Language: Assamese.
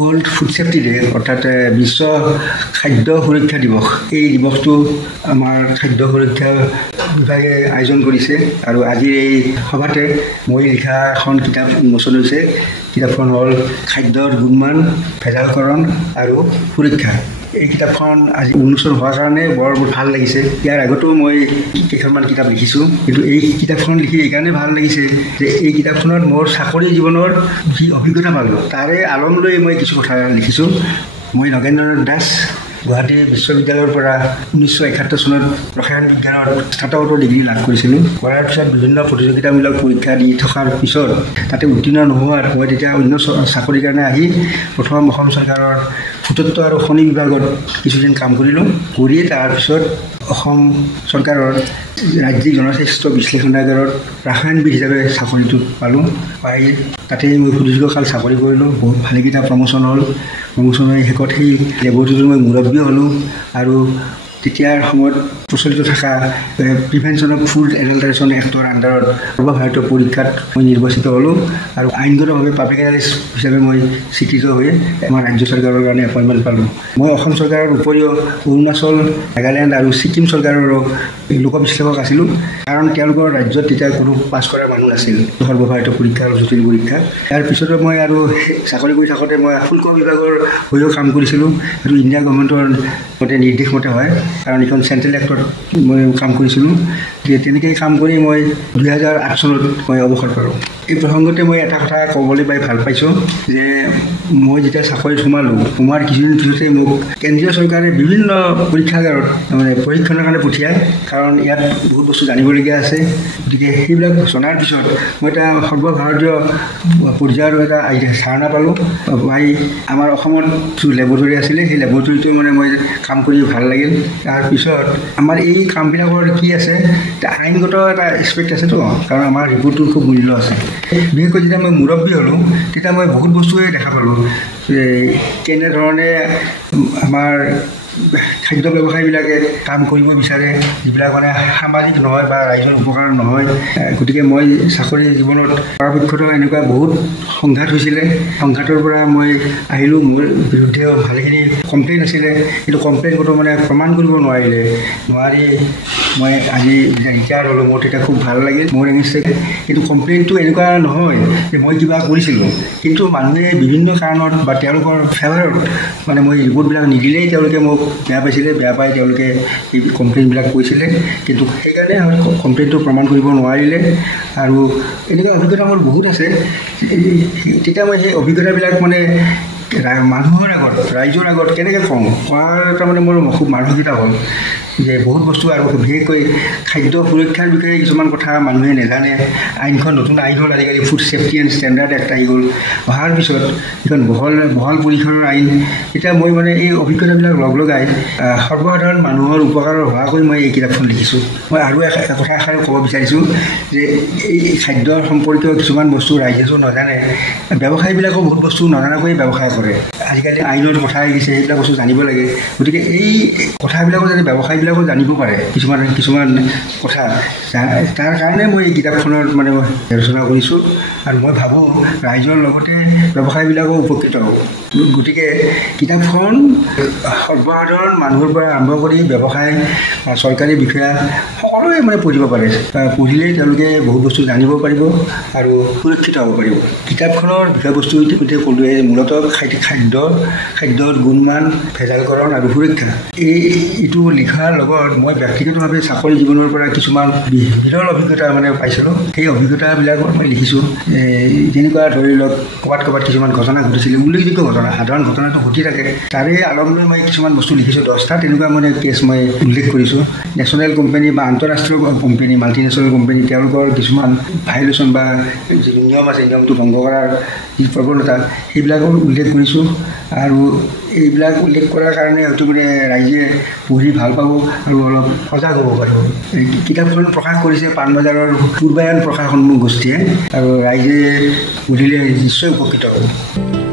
ৱৰ্ল্ড ফুড ছেফটি ডে অৰ্থাৎ বিশ্ব খাদ্য সুৰক্ষা দিৱস এই দিৱসটো আমাৰ খাদ্য সুৰক্ষা বিভাগে আয়োজন কৰিছে আৰু আজিৰ এই সভাতে মই লিখা এখন কিতাপ উন্মোচন হৈছে কিতাপখন হ'ল খাদ্যৰ গুণমান ভেজালকৰণ আৰু সুৰক্ষা এই কিতাপখন আজি উন্মোচন হোৱাৰ কাৰণে বৰ ভাল লাগিছে ইয়াৰ আগতো মই কেইখনমান কিতাপ লিখিছোঁ কিন্তু এই কিতাপখন লিখি এইকাৰণে ভাল লাগিছে যে এই কিতাপখনত মোৰ চাকৰি জীৱনৰ যি অভিজ্ঞতা পালোঁ তাৰে আলম লৈ মই কিছু কথা লিখিছোঁ মই নগেন্দ্ৰনাথ দাস গুৱাহাটী বিশ্ববিদ্যালয়ৰ পৰা 1971 চনত ৰসায়ন বিজ্ঞানৰ স্নাতকোত্তৰ ডিগ্ৰী লাভ কৰিছিলোঁ কৰাৰ পিছত বিভিন্ন প্ৰতিযোগিতামূলক পৰীক্ষা দি থকাৰ পিছত তাতে উত্তীৰ্ণ নোহোৱাত মই তেতিয়া অন্য চাকৰিৰ কাৰণে আহি প্ৰথম অসম চৰকাৰৰ ভূতত্ব আৰু খনি বিভাগত কিছুদিন কাম কৰিলোঁ কৰিয়ে তাৰপিছত অসম চৰকাৰৰ ৰাজ্যিক জনস্বাস্থ্য বিশ্লেষণাগাৰত ৰাসায়নবিদ হিচাপে চাকৰিটো পালোঁ পাই তাতে মই সুদীৰ্ঘকাল চাকৰি কৰিলোঁ বহুত ভালেকেইটা প্ৰমোশ্যন হ'ল প্ৰমোশ্যনৰ শেষত সেই লেবৰেটৰীত মই মুৰব্বী হ'লোঁ আৰু তেতিয়াৰ সময়ত প্ৰচলিত থকা প্ৰিভেনশ্যন অফ ফুড এডাল্টাৰেশ্যন এক্টৰ আণ্ডাৰত সৰ্বভাৰতীয় পৰীক্ষাত মই নিৰ্বাচিত হ'লোঁ আৰু আইনগতভাৱে পাব্লিক এনালিষ্ট হিচাপে মই স্বীকৃত হৈ আমাৰ ৰাজ্য চৰকাৰৰ কাৰণে এপইণ্টমেণ্ট পালোঁ মই অসম চৰকাৰৰ উপৰিও অৰুণাচল নাগালেণ্ড আৰু ছিকিম চৰকাৰৰো লোকবিশ্লেষক আছিলোঁ কাৰণ তেওঁলোকৰ ৰাজ্যত তেতিয়া কোনো পাছ কৰা মানুহ নাছিল সৰ্বভাৰতীয় পৰীক্ষা আৰু জটিল পৰীক্ষা ইয়াৰ পিছতো মই আৰু চাকৰি কৰি থাকোঁতে মই শুল্ক বিভাগৰ হৈও কাম কৰিছিলোঁ আৰু ইণ্ডিয়া গভৰ্ণমেণ্টৰ মতে নিৰ্দেশ মতে হয় কাৰণ এইখন চেণ্ট্ৰেল এক্টত মই কাম কৰিছিলোঁ তেনেকৈ কাম কৰি মই 2008 চনত মই অৱসৰ পালোঁ এই প্ৰসংগতে মই এটা কথা ক'বলৈ পাই ভাল পাইছোঁ যে মই যেতিয়া চাকৰিত সোমোৱাৰ কিছুদিন পিছতে মোক কেন্দ্ৰীয় চৰকাৰে বিভিন্ন পৰীক্ষাগাৰত মানে পৰীক্ষণৰ কাৰণে পঠিয়ায় কাৰণ ইয়াত বহুত বস্তু জানিবলগীয়া আছে গতিকে সেইবিলাক জনাৰ পিছত মই এটা সৰ্বভাৰতীয় পৰ্যায়ৰ এটা ধাৰণা পালোঁ পাই আমাৰ অসমত যিটো লেবৰেটৰী আছিলে সেই লেবৰেটৰীটো মানে মই কাম কৰি ভাল লাগিল তাৰপিছত আমাৰ এই কামবিলাকৰ কি আছে আইনগত এটা এছপেক্ট আছেতো কাৰণ আমাৰ ৰিপৰ্টটোৰ খুব মূল্য আছে বিশেষকৈ যেতিয়া মই মুৰব্বী হ'লোঁ তেতিয়া মই বহুত বস্তুৱে দেখা পালোঁ কেনেধৰণে আমাৰ খাদ্য ব্যৱসায়ীবিলাকে কাম কৰিব বিচাৰে যিবিলাক মানে সামাজিক নহয় বা ৰাইজৰ উপকাৰ নহয় গতিকে মই চাকৰি জীৱনত পৰাপক্ষত এনেকুৱা বহুত সংঘাত হৈছিলে সংঘাতৰ পৰা মই আহিলোঁ মোৰ বিৰুদ্ধেও ভালেখিনি কমপ্লেইন আছিলে কিন্তু কমপ্লেইনটো মানে প্ৰমাণ কৰিব নোৱাৰি মই আজি ৰিটায়াৰ হ'লোঁ মোৰ তেতিয়া খুব ভাল লাগিল মোৰ এগেইনষ্টে কিন্তু কমপ্লেইনটো এনেকুৱা নহয় যে মই কিবা কৰিছিলোঁ কিন্তু মানুহে বিভিন্ন কাৰণত বা তেওঁলোকৰ ফেভাৰত মানে মই ৰিপৰ্টবিলাক নিদিলেই তেওঁলোকে মোক বেয়া পাইছিলে বেয়া পাই তেওঁলোকে এই কমপ্লেইনবিলাক কৈছিলে কিন্তু সেইকাৰণে কমপ্লেইনটো প্ৰমাণ কৰিব নোৱাৰিলে আৰু এনেকুৱা অভিজ্ঞতা মোৰ বহুত আছে তেতিয়া মই সেই অভিজ্ঞতাবিলাক মানে মানুহৰ আগত ৰাইজৰ আগত কেনেকৈ কওঁ কোৱাৰ এটা মানে মোৰ খুব মানসিকতা হ'ল যে বহুত বস্তু আৰু বিশেষকৈ খাদ্য সুৰক্ষাৰ বিষয়ে কিছুমান কথা মানুহে নাজানে আইনখন নতুন আইন হ'ল আজিকালি food safety and standard act আহি গ'ল অহাৰ পিছত এইখন বহল পৰিসৰৰ আইন এতিয়া মই মানে এই অভিজ্ঞতাবিলাক লগাই সৰ্বসাধাৰণ মানুহৰ উপকাৰৰ হোৱাকৈ মই এই কিতাপখন লিখিছোঁ মই আৰু এটা কথা এষাৰ ক'ব বিচাৰিছোঁ যে এই খাদ্যৰ সম্পৰ্কীয় কিছুমান বস্তু ৰাইজেও নাজানে ব্যৱসায়ীবিলাকেও বহুত বস্তু নজনাকৈ ব্যৱসায় কৰে আজিকালি আইনৰ কথা আহিছে সেইবিলাক বস্তু জানিব লাগে গতিকে এই কথাবিলাকো যাতে ব্যৱসায়ীবিলাকো জানিব পাৰে কিছুমান কথা তাৰ কাৰণে মই এই কিতাপখনত মানে আলোচনা কৰিছোঁ আৰু মই ভাবোঁ ৰাইজৰ লগতে ব্যৱসায়ীবিলাকো উপকৃত হ'ব গতিকে কিতাপখন সৰ্বসাধাৰণ মানুহৰ পৰা আৰম্ভ কৰি ব্যৱসায় চৰকাৰী বিষয়া সকলোৱে মানে পঢ়িব পাৰে পঢ়িলেই তেওঁলোকে বহুত বস্তু জানিব পাৰিব আৰু সুৰক্ষিত হ'ব পাৰিব কিতাপখনৰ বিষয়বস্তু ইতিমধ্যে ক'লোৱে মূলতঃ খাদ্যৰ গুণমান ভেজালকৰণ আৰু সুৰক্ষা এইটো লিখাৰ লগত মই ব্যক্তিগতভাৱে চাকৰি জীৱনৰ পৰা কিছুমান বিৰল অভিজ্ঞতা মানে পাইছিলোঁ সেই অভিজ্ঞতাবিলাকত মই লিখিছোঁ যেনেকুৱা ধৰি লওক ক'ৰবাত কিছুমান ঘটনা ঘটিছিলে উল্লেখযোগ্য ঘটনা সাধাৰণ ঘটনাটো ঘটি থাকে তাৰে আলম লৈ মই কিছুমান বস্তু লিখিছোঁ 10টা তেনেকুৱা মানে কেছ মই উল্লেখ কৰিছোঁ নেশ্যনেল কোম্পানী বা আন্তঃৰাষ্ট্ৰীয় কোম্পানী মাল্টিনেশ্যনেল কোম্পানী তেওঁলোকৰ কিছুমান ভাইলেশ্যন বা যিটো নিয়ম আছে নিয়মটো ভংগ কৰাৰ যি প্ৰৱণতা সেইবিলাকৰ উল্লেখ কৰিছোঁ আৰু এইবিলাক উল্লেখ কৰাৰ কাৰণে হয়তো মানে ৰাইজে পঢ়ি ভাল পাব আৰু অলপ সজাগ হ'ব পাৰিব কিতাপখন প্ৰকাশ কৰিছে পাণবজাৰৰ পূৰ্বায়ন প্ৰকাশন গোষ্ঠীয়ে আৰু ৰাইজে পঢ়িলে নিশ্চয় উপকৃত হ'ব